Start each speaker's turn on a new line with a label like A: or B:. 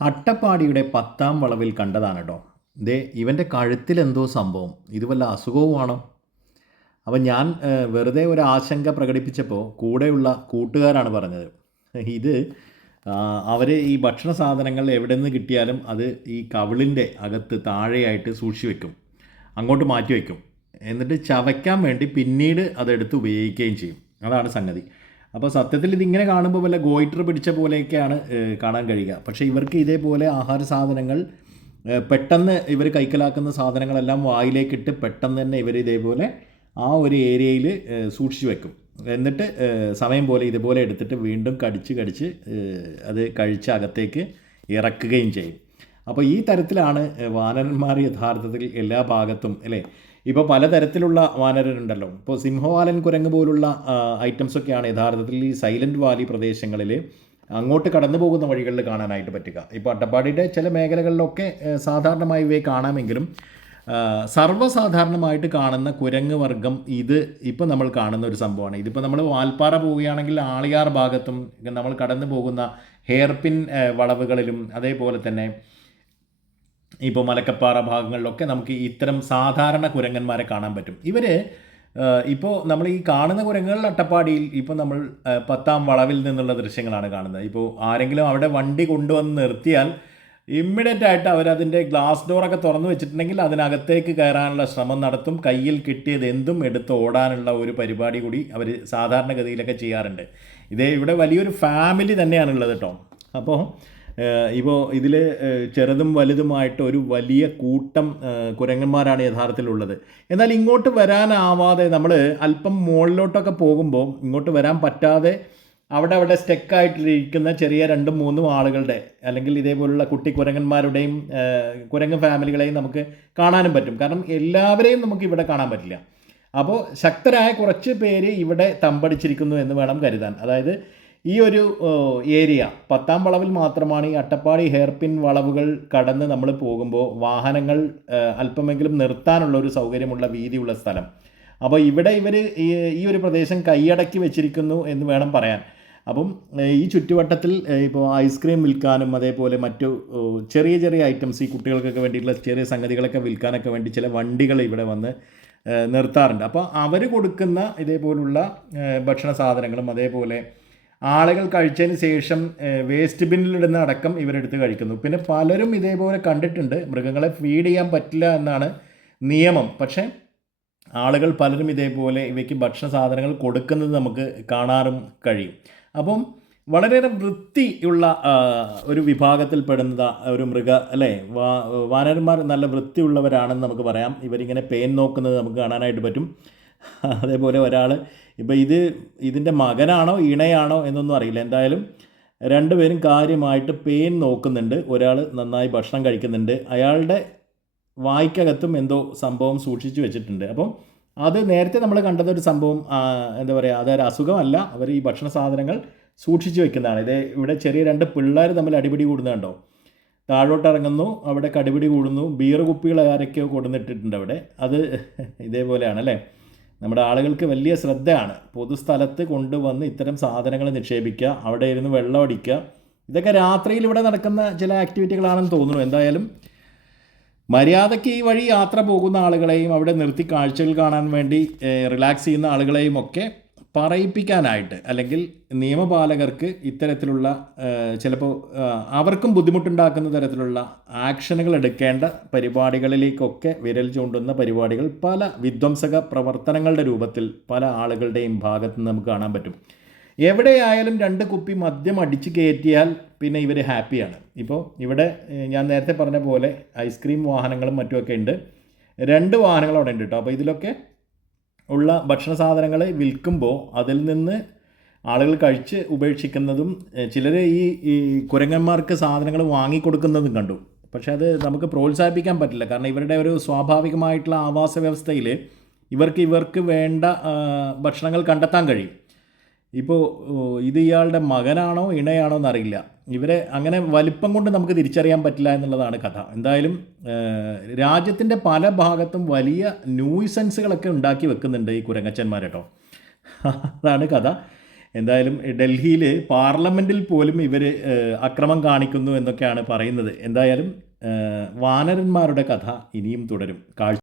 A: അട്ടപ്പാടിയുടെ പത്താം വളവിൽ കണ്ടതാണ് കേട്ടോ ദേ ഇവന്റെ കഴുത്തിലെന്തോ സംഭവം. ഇത് വല്ല അസുഖവുമാണോ അപ്പം ഞാൻ വെറുതെ ഒരു ആശങ്ക പ്രകടിപ്പിച്ചപ്പോൾ കൂടെയുള്ള കൂട്ടുകാരാണ് പറഞ്ഞത്. ഇത് അവർ ഈ ഭക്ഷണ സാധനങ്ങൾ എവിടെ നിന്ന് കിട്ടിയാലും അത് ഈ കവിളിന്റെ അകത്ത് താഴെയായിട്ട് സൂക്ഷി വെക്കും. അങ്ങോട്ട് മാറ്റി വയ്ക്കും എന്നിട്ട് ചവയ്ക്കാൻ വേണ്ടി പിന്നീട് അതെടുത്ത് ഉപയോഗിക്കുകയും ചെയ്യും. അതാണ് സംഗതി. അപ്പോൾ സത്യത്തിൽ ഇതിങ്ങനെ കാണുമ്പോൾ വല്ല ഗോയിറ്റർ പിടിച്ച പോലെയൊക്കെയാണ് കാണാൻ കഴിയുക. പക്ഷേ ഇവർക്ക് ഇതേപോലെ ആഹാര സാധനങ്ങൾ പെട്ടെന്ന് ഇവർ കൈക്കലാക്കുന്ന സാധനങ്ങളെല്ലാം വായിലേക്കിട്ട് പെട്ടെന്ന് തന്നെ ഇവർ ഇതേപോലെ ആ ഒരു ഏരിയയിൽ സൂക്ഷിച്ചു വെക്കും. എന്നിട്ട് സമയം പോലെ ഇതുപോലെ എടുത്തിട്ട് വീണ്ടും കടിച്ച് കടിച്ച് അത് കഴിച്ച് അകത്തേക്ക് ഇറക്കുകയും ചെയ്യും. അപ്പോൾ ഈ തരത്തിലാണ് വാനരന്മാർ യഥാർത്ഥത്തിൽ എല്ലാ ഭാഗത്തും അല്ലേ? ഇപ്പോൾ പലതരത്തിലുള്ള വാനരരുണ്ടല്ലോ. ഇപ്പോൾ സിംഹവാലൻ കുരങ്ങ് പോലുള്ള ഐറ്റംസ് ഒക്കെയാണ് യഥാർത്ഥത്തിൽ ഈ സൈലന്റ് വാലി പ്രദേശങ്ങളിൽ അങ്ങോട്ട് കടന്നു പോകുന്ന വഴികളിൽ കാണാനായിട്ട് പറ്റുക. ഇപ്പോൾ അട്ടപ്പാടിയുടെ ചില മേഖലകളിലൊക്കെ സാധാരണമായി ഇവയെ കാണാമെങ്കിലും സർവസാധാരണമായിട്ട് കാണുന്ന കുരങ്ങ് വർഗം ഇത് ഇപ്പോൾ നമ്മൾ കാണുന്ന ഒരു സംഭവമാണ്. ഇതിപ്പോൾ നമ്മൾ വാൽപ്പാറ പോവുകയാണെങ്കിൽ ആളിയാർ ഭാഗത്തും നമ്മൾ കടന്നു പോകുന്ന ഹെയർപിൻ വളവുകളിലും അതേപോലെ തന്നെ ഇപ്പോൾ മലക്കപ്പാറ ഭാഗങ്ങളിലൊക്കെ നമുക്ക് ഇത്തരം സാധാരണ കുരങ്ങന്മാരെ കാണാൻ പറ്റും. ഇവർ ഇപ്പോൾ നമ്മൾ ഈ കാണുന്ന കുരങ്ങുകൾ അട്ടപ്പാടിയിൽ ഇപ്പോൾ നമ്മൾ പത്താം വളവിൽ നിന്നുള്ള ദൃശ്യങ്ങളാണ് കാണുന്നത്. ഇപ്പോൾ ആരെങ്കിലും അവിടെ വണ്ടി കൊണ്ടുവന്ന് നിർത്തിയാൽ ഇമ്മീഡിയറ്റ് ആയിട്ട് അവരതിന്റെ ഗ്ലാസ് ഡോറൊക്കെ തുറന്നു വെച്ചിട്ടുണ്ടെങ്കിൽ അതിനകത്തേക്ക് കയറാനുള്ള ശ്രമം നടത്തും. കയ്യിൽ കിട്ടിയത് എന്തും എടുത്ത് ഓടാനുള്ള ഒരു പരിപാടി കൂടി അവർ സാധാരണഗതിയിലൊക്കെ ചെയ്യാറുണ്ട്. ഇതേ ഇവിടെ വലിയൊരു ഫാമിലി തന്നെയാണുള്ളത് കേട്ടോ. അപ്പോൾ ഇപ്പോൾ ഇതിൽ ചെറുതും വലുതുമായിട്ട് ഒരു വലിയ കൂട്ടം കുരങ്ങന്മാരാണ് യഥാർത്ഥത്തിലുള്ളത്. എന്നാൽ ഇങ്ങോട്ട് വരാനാവാതെ നമ്മൾ അല്പം മുകളിലോട്ടൊക്കെ പോകുമ്പോൾ ഇങ്ങോട്ട് വരാൻ പറ്റാതെ അവിടെ അവിടെ സ്റ്റെക്കായിട്ടിരിക്കുന്ന ചെറിയ രണ്ടും മൂന്നും ആളുകളുടെ അല്ലെങ്കിൽ ഇതേപോലുള്ള കുട്ടി കുരങ്ങന്മാരുടെയും കുരങ്ങ് ഫാമിലികളെയും നമുക്ക് കാണാനും പറ്റും. കാരണം എല്ലാവരെയും നമുക്ക് ഇവിടെ കാണാൻ പറ്റില്ല. അപ്പോൾ ശക്തരായ കുറച്ച് പേര് ഇവിടെ തമ്പടിച്ചിരിക്കുന്നു എന്ന് വേണം കരുതാൻ. അതായത് ഈ ഒരു ഏരിയ പത്താം വളവിൽ മാത്രമാണ് ഈ അട്ടപ്പാടി ഹെയർപിൻ വളവുകൾ കടന്ന് നമ്മൾ പോകുമ്പോൾ വാഹനങ്ങൾ അല്പമെങ്കിലും നിർത്താനുള്ള ഒരു സൗകര്യമുള്ള വീതിയുള്ള സ്ഥലം. അപ്പോൾ ഇവിടെ ഇവർ ഈ ഒരു പ്രദേശം കൈയടക്കി വെച്ചിരിക്കുന്നു എന്ന് വേണം പറയാൻ. അപ്പം ഈ ചുറ്റുവട്ടത്തിൽ ഇപ്പോൾ ഐസ്ക്രീം വിൽക്കാനും അതേപോലെ മറ്റു ചെറിയ ചെറിയ ഐറ്റംസ് ഈ കുട്ടികൾക്കൊക്കെ വേണ്ടിയിട്ടുള്ള ചെറിയ സംഗതികളൊക്കെ വിൽക്കാനൊക്കെ വേണ്ടി ചില വണ്ടികൾ ഇവിടെ വന്ന് നിർത്താറുണ്ട്. അപ്പോൾ അവർ കൊടുക്കുന്ന ഇതേപോലുള്ള ഭക്ഷണ സാധനങ്ങളും അതേപോലെ ആളുകൾ കഴിച്ചതിന് ശേഷം വേസ്റ്റ് ബിന്നിലിടുന്ന അടക്കം ഇവരെടുത്ത് കഴിക്കുന്നു. പിന്നെ പലരും ഇതേപോലെ കണ്ടിട്ടുണ്ട് മൃഗങ്ങളെ ഫീഡ് ചെയ്യാൻ പറ്റില്ല എന്നാണ് നിയമം. പക്ഷേ ആളുകൾ പലരും ഇതേപോലെ ഇവയ്ക്ക് ഭക്ഷണ സാധനങ്ങൾ കൊടുക്കുന്നത് നമുക്ക് കാണാറും കഴിയും. അപ്പം വളരെയേറെ വൃത്തിയുള്ള ഒരു വിഭാഗത്തിൽപ്പെടുന്ന ഒരു മൃഗ അല്ലേ? വാ വാനരന്മാർ നല്ല വൃത്തിയുള്ളവരാണെന്ന് നമുക്ക് പറയാം. ഇവരിങ്ങനെ പേൻ നോക്കുന്നത് നമുക്ക് കാണാനായിട്ട് പറ്റും. അതേപോലെ ഒരാൾ ഇപ്പോൾ ഇത് ഇതിന്റെ മകനാണോ ഇണയാണോ എന്നൊന്നും അറിയില്ല. എന്തായാലും രണ്ടുപേരും കാര്യമായിട്ട് പെയിൻ നോക്കുന്നുണ്ട്. ഒരാൾ നന്നായി ഭക്ഷണം കഴിക്കുന്നുണ്ട്. അയാളുടെ വായ്ക്കകത്തും എന്തോ സംഭവം സൂക്ഷിച്ചു വെച്ചിട്ടുണ്ട്. അപ്പം അത് നേരത്തെ നമ്മൾ കണ്ടത് ഒരു സംഭവം എന്താ പറയുക അതൊരു അസുഖമല്ല. അവർ ഈ ഭക്ഷണ സാധനങ്ങൾ സൂക്ഷിച്ചു വെക്കുന്നതാണ്. ഇത് ഇവിടെ ചെറിയ രണ്ട് പിള്ളേർ തമ്മിൽ അടിപിടി കൂടുന്നുണ്ടോ? താഴോട്ട് ഇറങ്ങുന്നു അവിടെ കടിപിടി കൂടുന്നു ബീർ കുപ്പികൾ ആരൊക്കെയോ കൊടുന്നിട്ടിട്ടുണ്ട് അവിടെ. അത് ഇതേപോലെയാണ് അല്ലേ നമ്മുടെ ആളുകൾക്ക് വലിയ ശ്രദ്ധയാണ്. പൊതുസ്ഥലത്ത് കൊണ്ടുവന്ന് ഇത്തരം സാധനങ്ങൾ നിക്ഷേപിക്കുക അവിടെ ഇരുന്ന് വെള്ളം അടിക്കുക. ഇതൊക്കെ രാത്രിയിൽ ഇവിടെ നടക്കുന്ന ചില ആക്ടിവിറ്റികളാണെന്ന് തോന്നുന്നു. എന്തായാലും മര്യാദയ്ക്ക് ഈ വഴി യാത്ര പോകുന്ന ആളുകളെയും അവിടെ നിർത്തി കാഴ്ചകൾ കാണാൻ വേണ്ടി റിലാക്സ് ചെയ്യുന്ന ആളുകളെയും ഒക്കെ പറയിപ്പിക്കാനായിട്ട് അല്ലെങ്കിൽ നിയമപാലകർക്ക് ഇത്തരത്തിലുള്ള ചിലപ്പോൾ അവർക്കും ബുദ്ധിമുട്ടുണ്ടാക്കുന്ന തരത്തിലുള്ള ആക്ഷനുകൾ എടുക്കേണ്ട പരിപാടികളിലേക്കൊക്കെ വിരൽ ചൂണ്ടുന്ന പരിപാടികൾ പല വിധ്വംസക പ്രവർത്തനങ്ങളുടെ രൂപത്തിൽ പല ആളുകളുടെയും ഭാഗത്ത് നിന്ന് നമുക്ക് കാണാൻ പറ്റും. എവിടെയായാലും രണ്ട് കുപ്പി മദ്യം അടിച്ച് കയറ്റിയാൽ പിന്നെ ഇവർ ഹാപ്പിയാണ്. ഇപ്പോൾ ഇവിടെ ഞാൻ നേരത്തെ പറഞ്ഞ പോലെ ഐസ്ക്രീം വാഹനങ്ങളും മറ്റുമൊക്കെ ഉണ്ട്. രണ്ട് വാഹനങ്ങൾ അവിടെ ഉണ്ട് കേട്ടോ. അപ്പോൾ ഇതിലൊക്കെ ഉള്ള ഭക്ഷണ സാധനങ്ങൾ വിൽക്കുമ്പോൾ അതിൽ നിന്ന് ആളുകൾ കഴിച്ച് ഉപേക്ഷിക്കുന്നതും ചിലർ ഈ ഈ കുരങ്ങന്മാർക്ക് സാധനങ്ങൾ വാങ്ങിക്കൊടുക്കുന്നതും കണ്ടു. പക്ഷേ അത് നമുക്ക് പ്രോത്സാഹിപ്പിക്കാൻ പറ്റില്ല. കാരണം ഇവരുടെ ഒരു സ്വാഭാവികമായിട്ടുള്ള ആവാസ വ്യവസ്ഥയിൽ ഇവർക്ക് ഇവർക്ക് വേണ്ട ഭക്ഷണങ്ങൾ കണ്ടെത്താൻ കഴിയും. ഇപ്പോൾ ഇത് ഇയാളുടെ മകനാണോ ഇണയാണോ എന്നറിയില്ല. ഇവരെ അങ്ങനെ വലിപ്പം കൊണ്ട് നമുക്ക് തിരിച്ചറിയാൻ പറ്റില്ല എന്നുള്ളതാണ് കഥ. എന്തായാലും രാജ്യത്തിന്റെ പല ഭാഗത്തും വലിയ ന്യൂസൻസുകളൊക്കെ ഉണ്ടാക്കി വെക്കുന്നുണ്ട് ഈ കുരങ്ങച്ചന്മാർ കേട്ടോ. അതാണ് കഥ. എന്തായാലും ഡൽഹിയിൽ പാർലമെന്റിൽ പോലും ഇവർ അക്രമം കാണിക്കുന്നു എന്നൊക്കെയാണ് പറയുന്നത്. എന്തായാലും വാനരന്മാരുടെ കഥ ഇനിയും തുടരും. കാഴ്ച